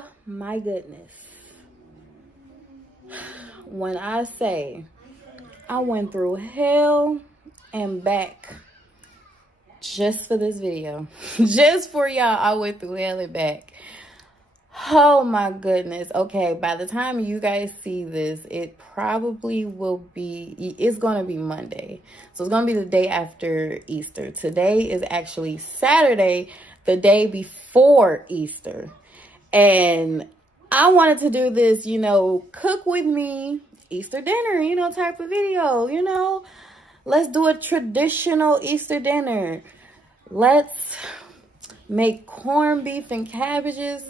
Oh my goodness. When I say I went through hell and back just for this video, just for y'all, I went through hell and back. Oh my goodness. Okay, by the time you guys see this, it probably will be, it's going to be Monday. So it's going to be the day after Easter. Today is actually Saturday, the day before Easter. And I wanted to do this, you know, cook with me, Easter dinner, you know, type of video, you know. Let's do a traditional Easter dinner. Let's make corned beef and cabbages.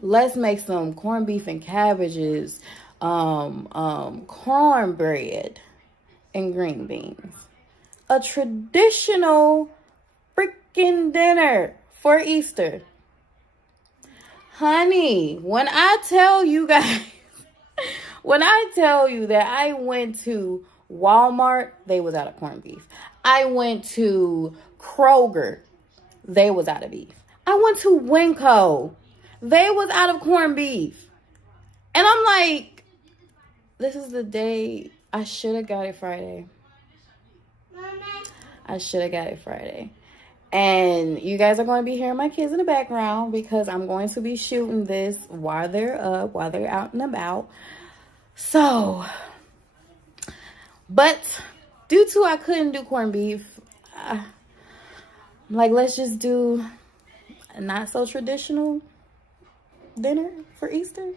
Let's make some corned beef and cabbages, cornbread and green beans. A traditional freaking dinner for Easter. Honey, when I tell you guys, when I tell you that I went to Walmart, they was out of corned beef. I went to Kroger, they was out of beef. I went to Winco, they was out of corned beef. And I'm like, this is the day I should have got it Friday. I should have got it Friday. And you guys are going to be hearing my kids in the background because I'm going to be shooting this while they're up, while they're out and about. So, but due to I couldn't do corned beef, I'm like, let's just do a not so traditional dinner for Easter.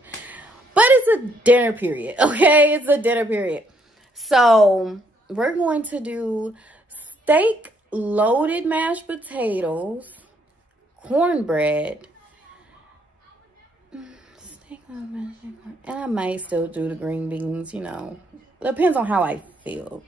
But it's a dinner period, okay? It's a dinner period. So we're going to do steak loaded mashed potatoes, cornbread, and I might still do the green beans, you know. Depends on how I feel.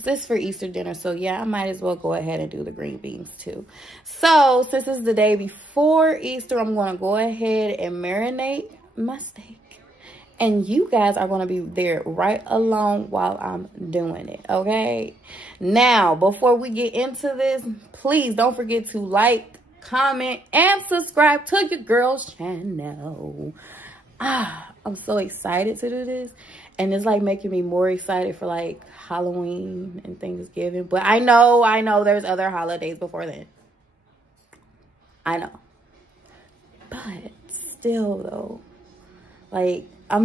This is for Easter dinner, so yeah, I might as well go ahead and do the green beans too. So since it's the day before Easter, I'm going to go ahead and marinate my steak. And you guys are going to be there right along while I'm doing it, okay? Now, before we get into this, please don't forget to like, comment, and subscribe to your girl's channel. I'm so excited to do this. And it's like making me more excited for like Halloween and Thanksgiving. But I know there's other holidays before then. I know. But still though, like, I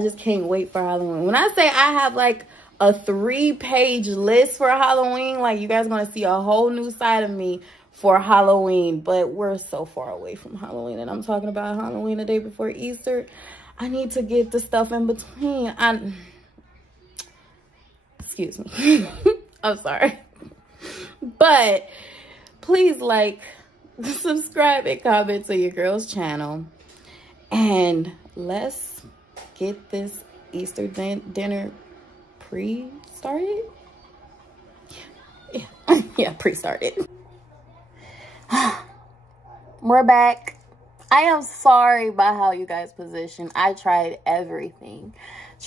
just can't wait for Halloween. When I say I have like a 3-page list for Halloween, like you guys are going to see a whole new side of me for Halloween. But we're so far away from Halloween, and I'm talking about Halloween the day before Easter. I need to get the stuff in between. Excuse me. I'm sorry. But please like, subscribe, and comment to your girl's channel. And let's get this Easter dinner pre-started. Yeah, pre-started. We're back. I am sorry about how you guys position. I tried everything.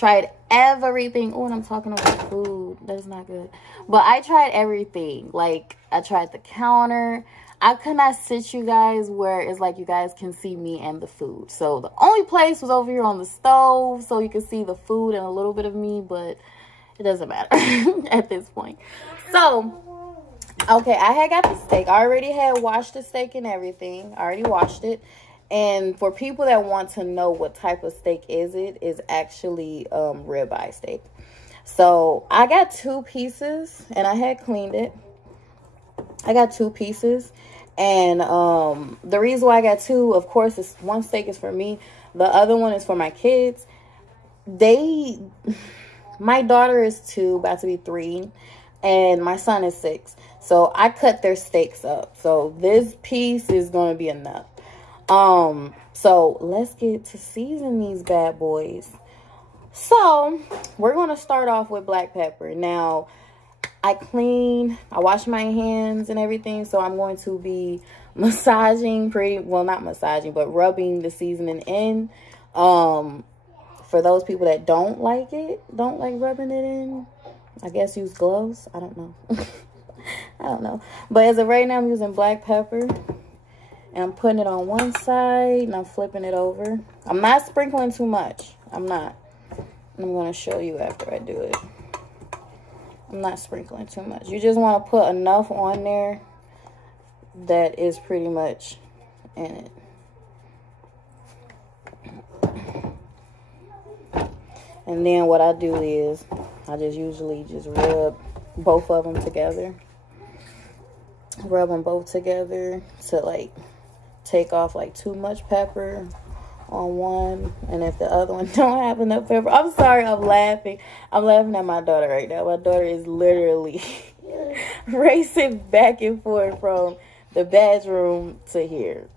Oh, and I'm talking about food. That's not good. But I tried everything. Like, I tried the counter. I could not sit you guys where it's like you guys can see me and the food. So the only place was over here on the stove, so you can see the food and a little bit of me, but it doesn't matter at this point. So, okay, I had got the steak. I already had washed the steak and everything. I already washed it. And for people that want to know what type of steak is actually ribeye steak. So I got 2 pieces, and I had cleaned it. I got 2 pieces. And the reason why I got 2, of course, is one steak is for me. The other one is for my kids. My daughter is 2, about to be 3, and my son is 6. So I cut their steaks up. So this piece is going to be enough. So let's get to season these bad boys. So we're going to start off with black pepper. Now, I wash my hands and everything, so I'm going to be massaging not massaging, but rubbing the seasoning in. For those people that don't like rubbing it in, I guess use gloves. I don't know. I don't know. But as of right now, I'm using black pepper. And I'm putting it on one side and I'm flipping it over. I'm not sprinkling too much. I'm not. I'm going to show you after I do it. I'm not sprinkling too much. You just want to put enough on there that is pretty much in it. And then what I do is I just usually just rub both of them together. Rub them both together to like take off like too much pepper on one, and if the other one don't have enough pepper, I'm sorry, I'm laughing at my daughter right now. My daughter is literally racing back and forth from the bedroom to here,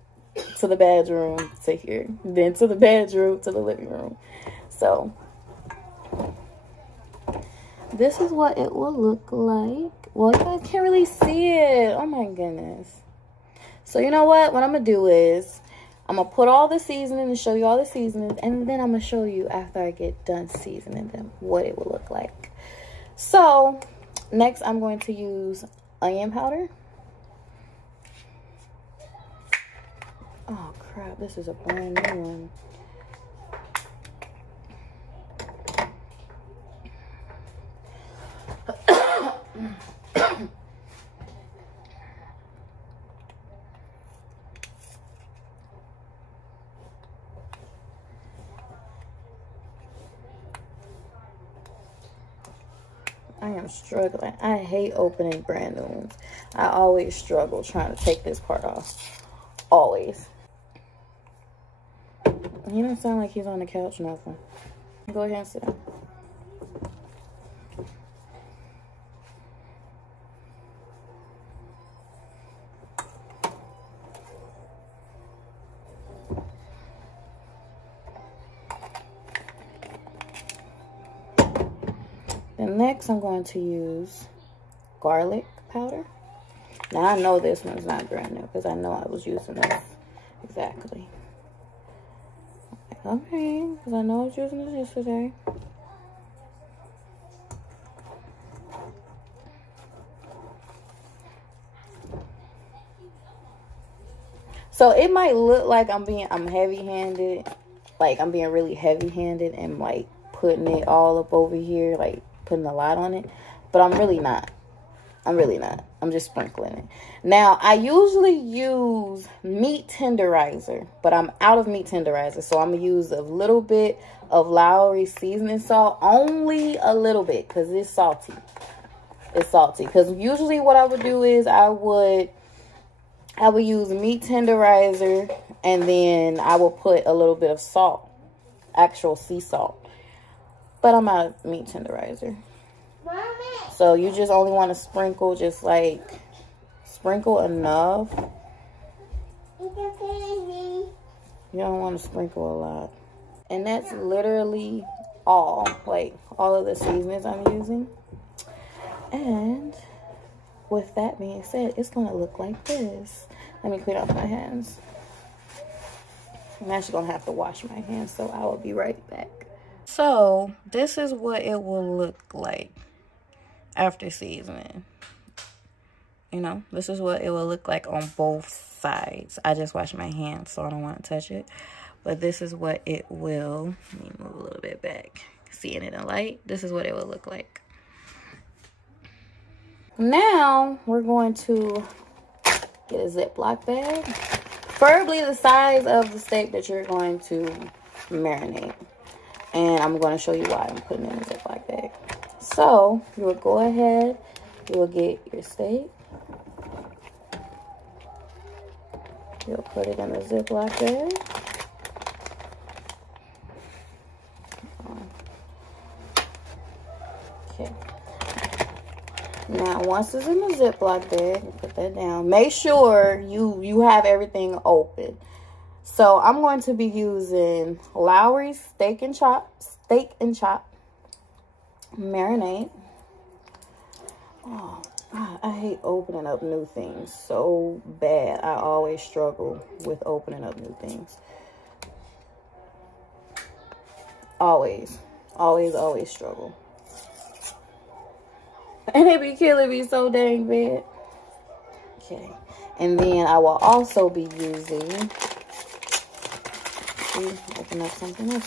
to the bedroom to here, then to the bedroom to the living room. So this is what it will look like. Well, you guys can't really see it. Oh my goodness. So you know what I'm gonna do is I'm going to put all the seasoning and show you all the seasonings. And then I'm going to show you after I get done seasoning them what it will look like. So, next I'm going to use onion powder. Oh, crap. This is a brand new one. I am struggling. I hate opening brand new ones. I always struggle trying to take this part off. Always. He don't sound like he's on the couch, nothing. Go ahead and sit down. And next I'm going to use garlic powder. Now I know this one's not brand new because I know I was using this. Exactly. Okay, because I know I was using this yesterday. So it might look like I'm heavy-handed. Like I'm being really heavy-handed and like putting it all up over here, like putting a lot on it, but I'm really not. I'm just sprinkling it. Now, I usually use meat tenderizer, but I'm out of meat tenderizer, so I'm going to use a little bit of Lowry seasoning salt, only a little bit, because it's salty. It's salty, because usually what I would do is I would use meat tenderizer, and then I will put a little bit of salt, actual sea salt. But I'm out of meat tenderizer. So you just only want to sprinkle, just like sprinkle enough. You don't want to sprinkle a lot. And that's literally all, like all of the seasonings I'm using. And with that being said, it's going to look like this. Let me clean off my hands. I'm actually going to have to wash my hands, so I will be right back. So, this is what it will look like after seasoning. You know, this is what it will look like on both sides. I just washed my hands, so I don't want to touch it. But this is what it will, let me move a little bit back. Seeing it in light, this is what it will look like. Now, we're going to get a Ziploc bag. Preferably the size of the steak that you're going to marinate. And I'm going to show you why I'm putting it in a Ziploc bag. So, you will go ahead, you will get your steak. You'll put it in a Ziploc bag. Okay. Now, once it's in the Ziploc bag, you put that down. Make sure you have everything open. So, I'm going to be using Lowry's Steak and Chop marinade. Oh, God, I hate opening up new things so bad. I always struggle with opening up new things. Always struggle. And it be killing me so dang bad. Okay. And then I will also be using, open up something else.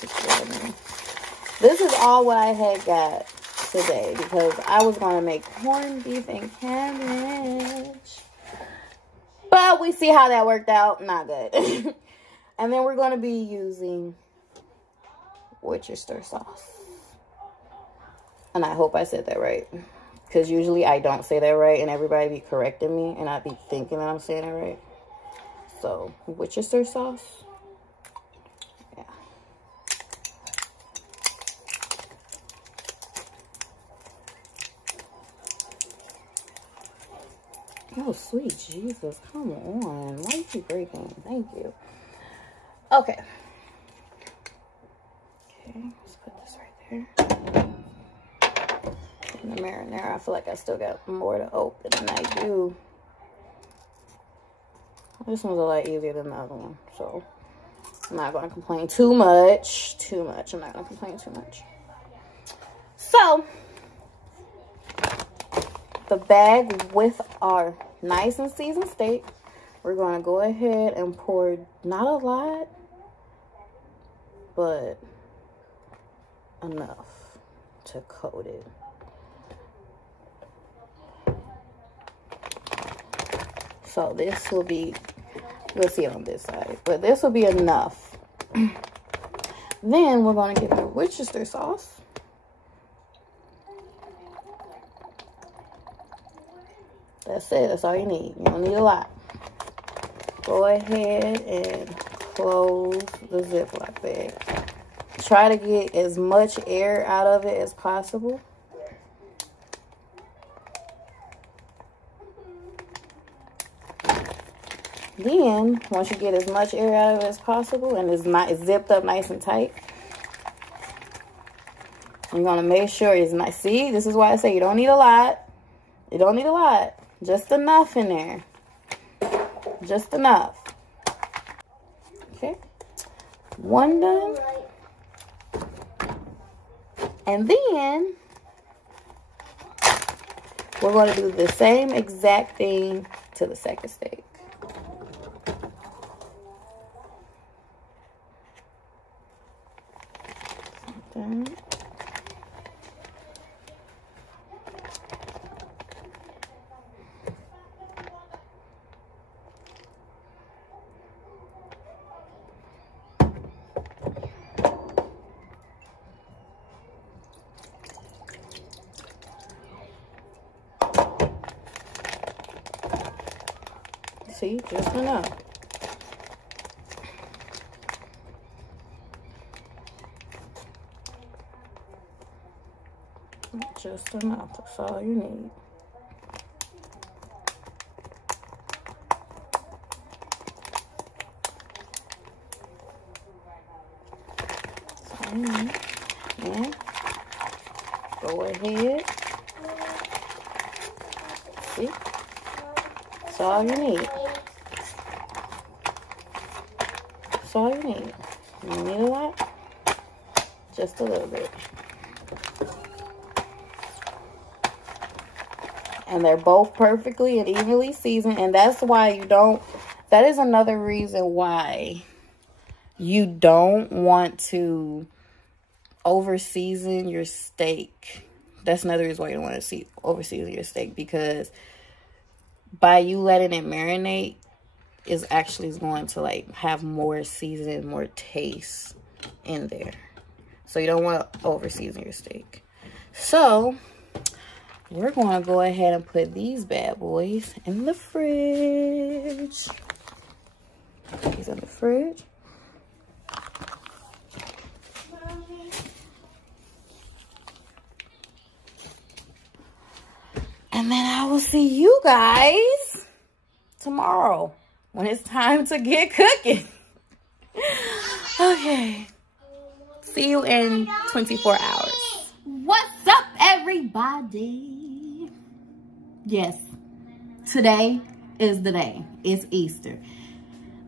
This is all what I had got today because I was going to make corned beef and cabbage. But we see how that worked out. Not good. And then we're going to be using Worcester sauce. And I hope I said that right. Because usually I don't say that right. And everybody be correcting me. And I be thinking that I'm saying it right. So, Worcester sauce. Yeah. Oh, sweet Jesus. Come on. Why you keep breaking? Thank you. Okay. Okay. Let's put this right there. In the marinara, I feel like I still got more to open than I do. This one's a lot easier than the other one, so I'm not going to complain too much. I'm not going to complain too much. So, the bag with our nice and seasoned steak, we're going to go ahead and pour not a lot, but enough to coat it. So this will be, we'll see it on this side, but this will be enough. Then we're going to get the Worcester sauce. That's it. That's all you need. You don't need a lot. Go ahead and close the Ziploc bag. Try to get as much air out of it as possible. Then, once you get as much air out of it as possible and it's zipped up nice and tight, you're going to make sure it's nice. See, this is why I say you don't need a lot. You don't need a lot. Just enough in there. Just enough. Okay. One done. And then, we're going to do the same exact thing to the second steak. Okay. See, just enough. Just enough. That's all you need. That's all you need. And go ahead. See? That's all you need. That's all you need. You don't need a lot. Just a little bit. And they're both perfectly and evenly seasoned. And that's why you don't, that is another reason why you don't want to over season your steak. That's another reason why you don't want to over season your steak, because by you letting it marinate is actually going to like have more season, more taste in there. So you don't want to over season your steak. So we're going to go ahead and put these bad boys in the fridge. Put these in the fridge. And then I will see you guys tomorrow when it's time to get cooking. Okay. See you in 24 hours. What's up, everybody? Yes, today is the day. It's Easter.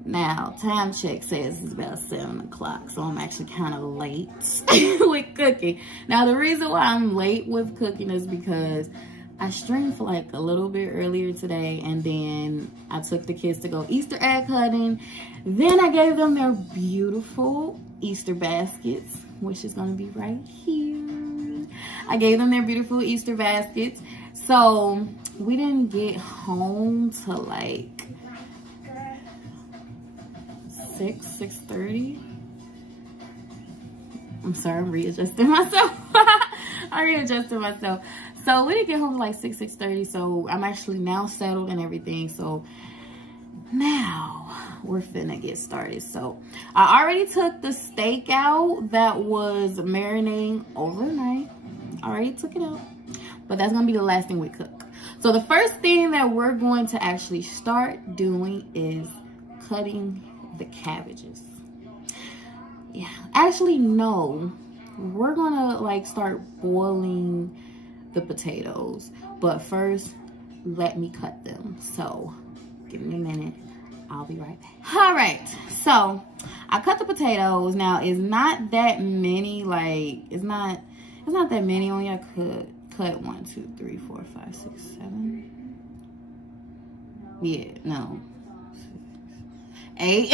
Now, time check says it's about 7 o'clock, so I'm actually kind of late with cooking. Now, the reason why I'm late with cooking is because I streamed for like a little bit earlier today, and then I took the kids to go Easter egg hunting. Then I gave them their beautiful Easter baskets, which is gonna be right here. I gave them their beautiful Easter baskets. So we didn't get home till like 6:30. I'm sorry, I'm readjusting myself. I'm readjusting myself. So we didn't get home till like 6:30. So I'm actually now settled and everything. So now we're finna get started. So I already took the steak out that was marinating overnight. I already took it out, but that's gonna be the last thing we cook. So the first thing that we're going to actually start doing is cutting the cabbages. Yeah, actually no, we're gonna like start boiling the potatoes, but first let me cut them. So give me a minute, I'll be right back. All right, so I cut the potatoes. Now it's not that many, like it's not that many. Only I could cut 1, 2, 3, 4, 5, 6, 7. Yeah, no, 8.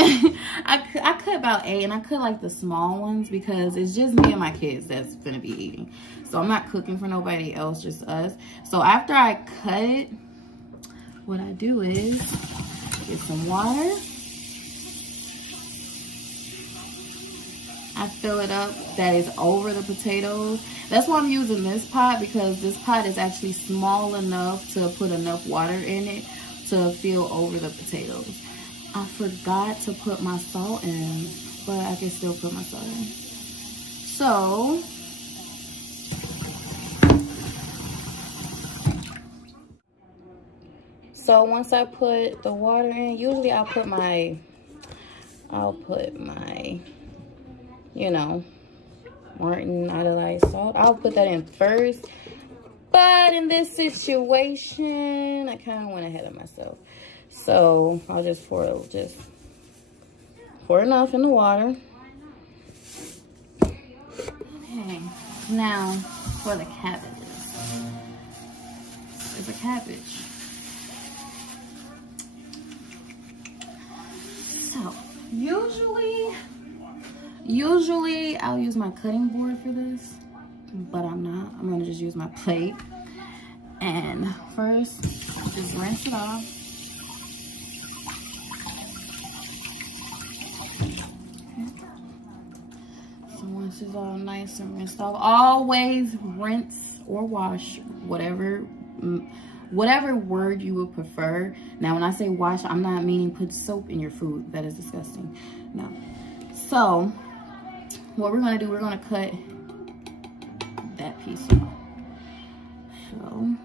I cut about 8, and I cut like the small ones because it's just me and my kids that's gonna be eating. So I'm not cooking for nobody else, just us. So after I cut it, what I do is get some water. I fill it up that is over the potatoes. That's why I'm using this pot, because this pot is actually small enough to put enough water in it to fill over the potatoes. I forgot to put my salt in, but I can still put my salt in. So once I put the water in, usually I'll put my, you know, Martin iodized salt. I'll put that in first. But in this situation, I kind of went ahead of myself. So I'll just pour enough in the water. Okay, now for the cabbages. There's a cabbage. So usually I'll use my cutting board for this, but I'm not. I'm gonna just use my plate. And first, just rinse it off. So once it's all nice and rinsed off, always rinse or wash, whatever word you would prefer. Now, when I say wash, I'm not meaning put soap in your food. That is disgusting. No. So what we're gonna do, we're gonna cut that piece off. So,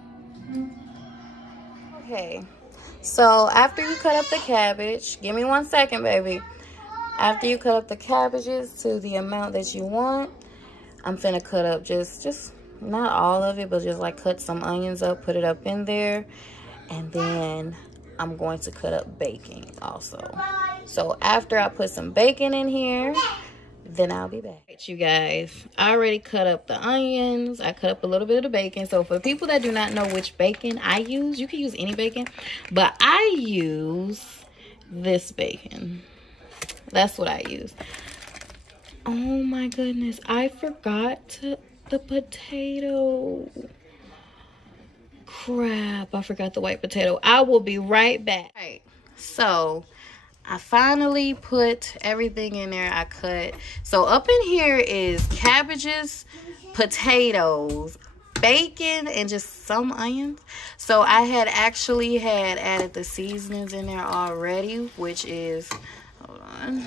okay. So after you cut up the cabbage, give me 1 second, baby. After you cut up the cabbages to the amount that you want, I'm finna cut up just not all of it, but just like cut some onions up, put it up in there, and then I'm going to cut up bacon also. So after I put some bacon in here, then I'll be back. Right, you guys, I already cut up the onions. I cut up a little bit of the bacon. So for people that do not know which bacon I use, you can use any bacon, but I use this bacon. That's what I use. Oh my goodness, I forgot the potato. Crap, I forgot the white potato. I will be right back. All right, so I finally put everything in there I cut. So up in here is cabbages, potatoes, bacon, and just some onions. So I had actually added the seasonings in there already, which is, hold on,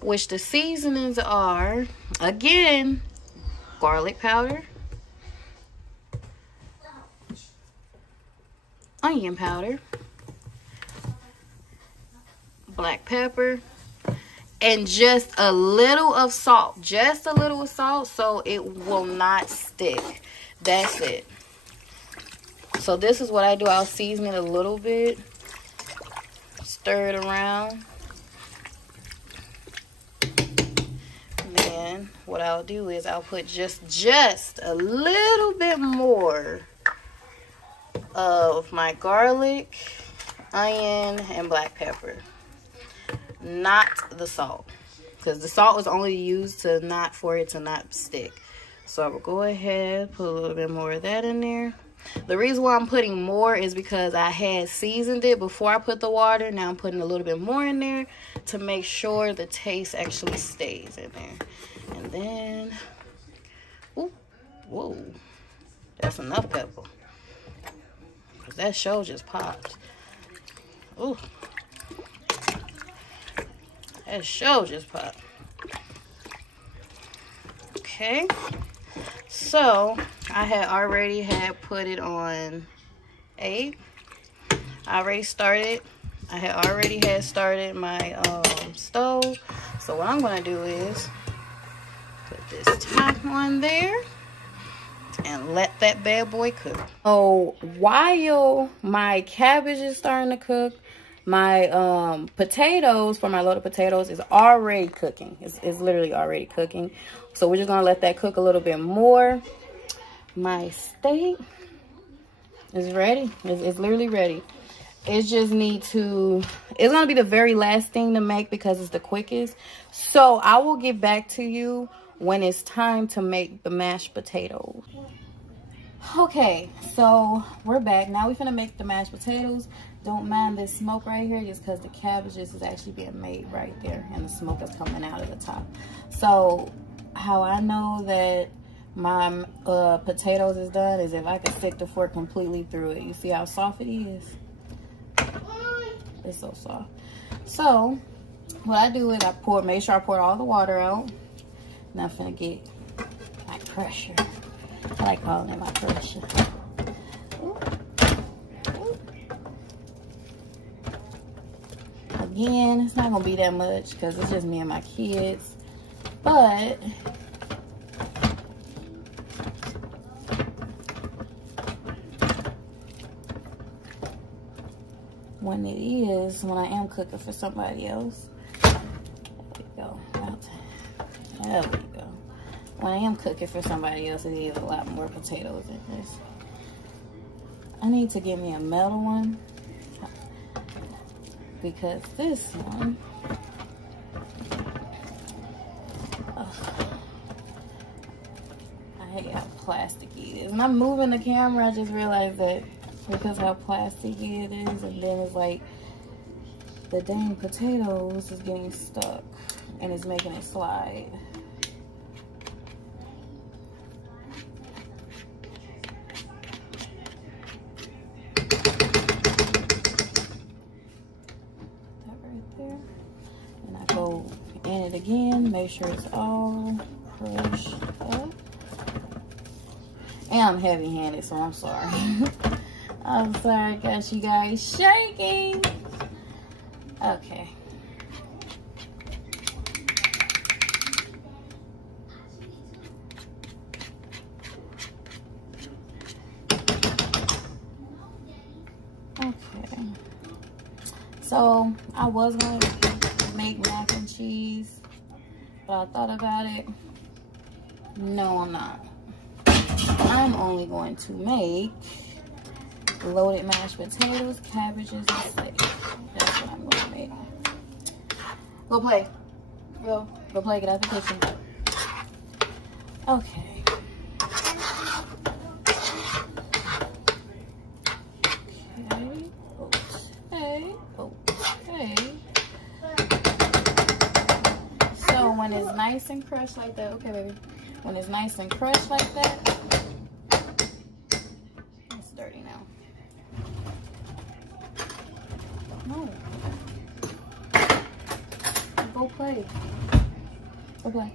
which the seasonings are, again, garlic powder, onion powder, black pepper, and just a little of salt. Just a little of salt so it will not stick. That's it. So this is what I do. I'll season it a little bit, stir it around, and then then what I'll do is I'll put just a little bit more of my garlic, onion, and black pepper. Not the salt, because the salt was only used for it to not stick. So I will go ahead, put a little bit more of that in there. The reason why I'm putting more is because I had seasoned it before I put the water. Now I'm putting a little bit more in there to make sure the taste actually stays in there. And then, ooh, whoa, that's enough pepper. Because that show just popped. Ooh, that show just popped. Okay. So, I had already put it on 8. I already started. I had already started my stove. So, what I'm going to do is put this top on there and let that bad boy cook. So, while my cabbage is starting to cook, my potatoes, for my loaded potatoes, is already cooking. It's literally already cooking. So we're just gonna let that cook a little bit more. My steak is ready. It's literally ready. It just needs to, it's gonna be the very last thing to make because it's the quickest. So I will get back to you when it's time to make the mashed potatoes. Okay, so we're back. Now we're gonna make the mashed potatoes. Don't mind this smoke right here, just because the cabbages is actually being made right there and the smoke is coming out of the top. So how I know that my potatoes is done is if I can stick the fork completely through it. You see how soft it is? It's so soft. So what I do is I make sure I pour all the water out. Now I'm finna get my pressure. I like calling it my pressure. Again, it's not gonna be that much because it's just me and my kids, but when I am cooking for somebody else, there we go. There we go. When I am cooking for somebody else, it is a lot more potatoes in this. I need to get me a metal one, because this one, I hate how plasticky it is. When I'm moving the camera, I just realized that because how plasticky it is, and then it's like the dang potatoes is getting stuck and it's making it slide. Again, make sure it's all crushed up. And I'm heavy-handed, so I'm sorry. I'm sorry I got you guys shaking. Okay. Okay. So I was going to make mac and cheese, but I thought about it. No, I'm not. I'm only going to make loaded mashed potatoes, cabbages, and steak. That's what I'm going to make. Go play. Go play. Get out the kitchen. Okay. Okay. So when it's nice and crushed like that, okay, baby. When it's nice and crushed like that, it's dirty now. No. Go play. Go play.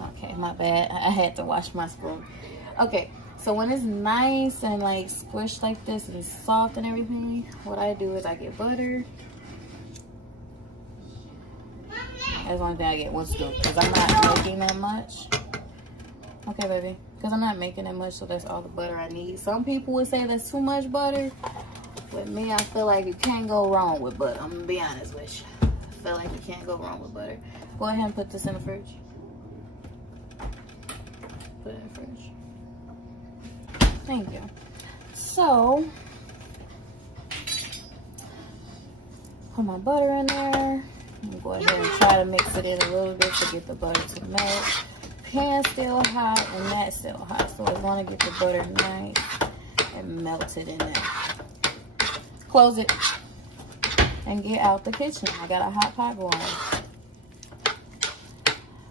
Okay, my bad. I had to wash my spoon. Okay, so when it's nice and like squished like this and it's soft and everything, what I do is I get butter. That's the only thing I get, one scoop, because I'm not making that much. Okay, baby, because I'm not making that much, so that's all the butter I need. Some people would say that's too much butter. With me, I feel like you can't go wrong with butter. I'm going to be honest with you. I feel like you can't go wrong with butter. Go ahead and put this in the fridge. Put it in the fridge. Thank you. So, put my butter in there. I'm gonna go ahead and try to mix it in a little bit to get the butter to melt. Pan's still hot and that's still hot, so I want to get the butter nice and melt it in there. Close it and get out the kitchen. I got a hot pot going.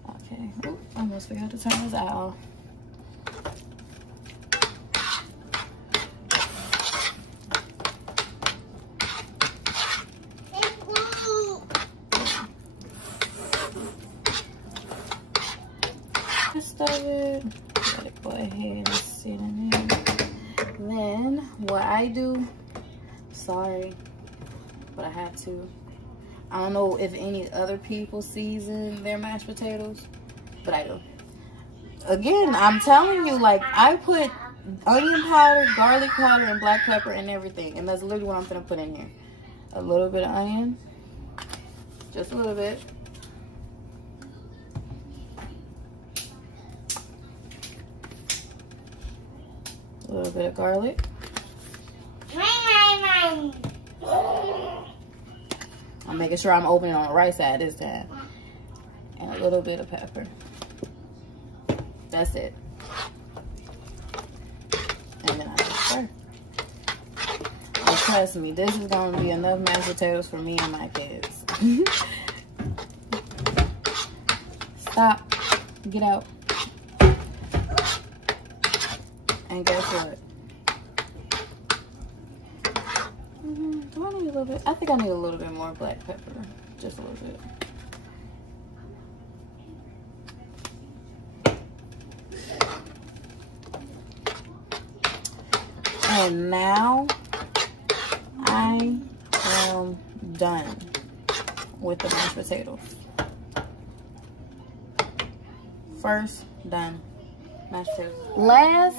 Okay, ooh, almost forgot to turn this out. Of it, let it go ahead and sit in there. Then what I do, sorry, but I have to. I don't know if any other people season their mashed potatoes, but I do. Again, I'm telling you, like, I put onion powder, garlic powder, and black pepper and everything, and that's literally what I'm gonna put in here. A little bit of onion, just a little bit. A little bit of garlic. I'm making sure I'm opening on the right side this time. And a little bit of pepper. That's it. And then I just stir. And trust me, this is going to be enough mashed potatoes for me and my kids. Stop. Get out. And guess what? Do I need a little bit? I think I need a little bit more black pepper. Just a little bit. And now I am done with the mashed potatoes. First, done. Mashed potatoes. Last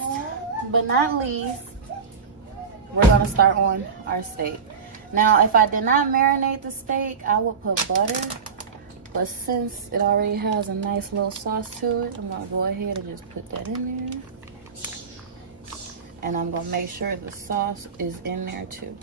but not least, we're gonna start on our steak. Now, if I did not marinate the steak, I would put butter, but since it already has a nice little sauce to it, I'm gonna go ahead and just put that in there. And I'm gonna make sure the sauce is in there too.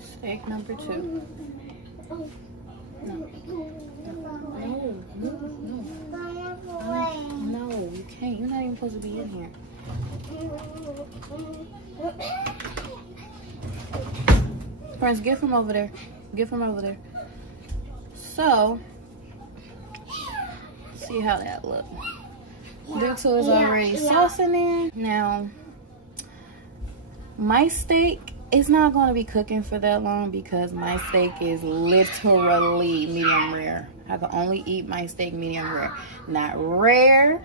Steak number 2. No, you can't. You're not even supposed to be in here. Prince, get from over there. Get from over there. So, see how that looks. Due to it's already sauce in there. Now, my steak is not going to be cooking for that long because my steak is literally medium rare. I can only eat my steak medium rare. Not rare,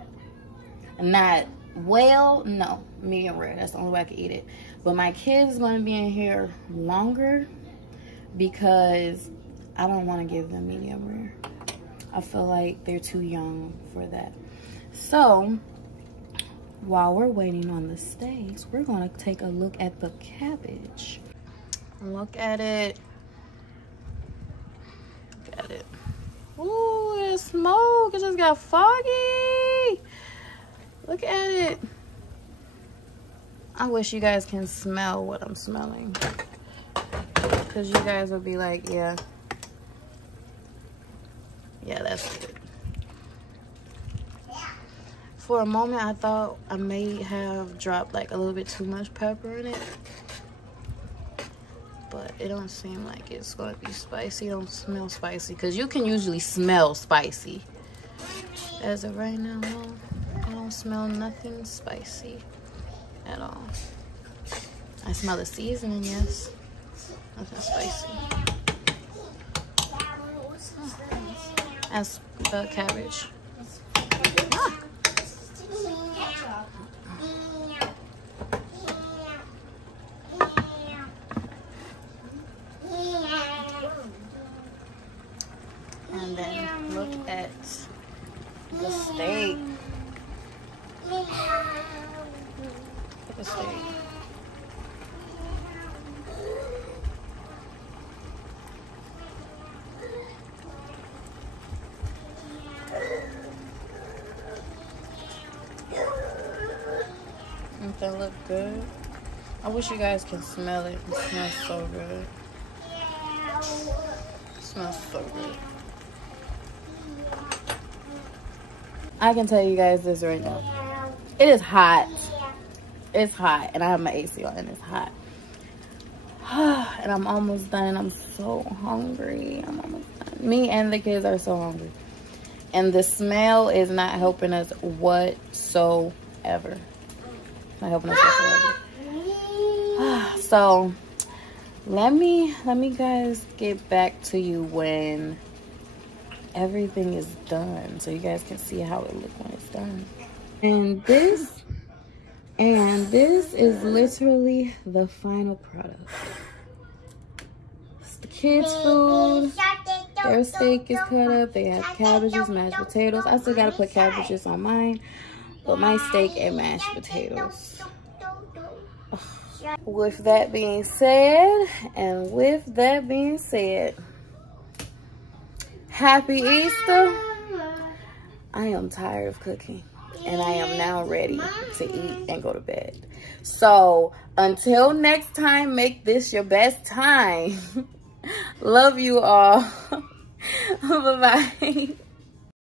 not well, no, medium rare. That's the only way I can eat it. But my kids is going to be in here longer because I don't want to give them medium rare. I feel like they're too young for that. So, while we're waiting on the steaks, we're going to take a look at the cabbage. Look at it. Look at it. Ooh, it's smoke. It just got foggy. Look at it. I wish you guys can smell what I'm smelling. Because you guys would be like, yeah. Yeah, that's good. For a moment, I thought I may have dropped like a little bit too much pepper in it. But it don't seem like it's going to be spicy. It don't smell spicy. Because you can usually smell spicy. As of right now, no. I don't smell nothing spicy at all. I smell the seasoning, yes. Nothing spicy. That's the cabbage. And then look at the steak. Look at the steak. Doesn't that look good? I wish you guys can smell it. It smells so good. It smells so good. I can tell you guys this right now. It is hot. It's hot. And I have my AC on and it's hot. And I'm almost done. And I'm so hungry. I'm almost done. Me and the kids are so hungry. And the smell is not helping us whatsoever. Not helping us whatsoever. So let me guys get back to you when everything is done, so you guys can see how it looks when it's done. And this is literally the final product. It's the kids' food. Their steak is cut up. They have cabbages, mashed potatoes. I still gotta put cabbages on mine, but my steak and mashed potatoes. With that being said, happy Easter. I am tired of cooking and I am now ready to eat and go to bed. So until next time, make this your best time. Love you all. Bye-bye.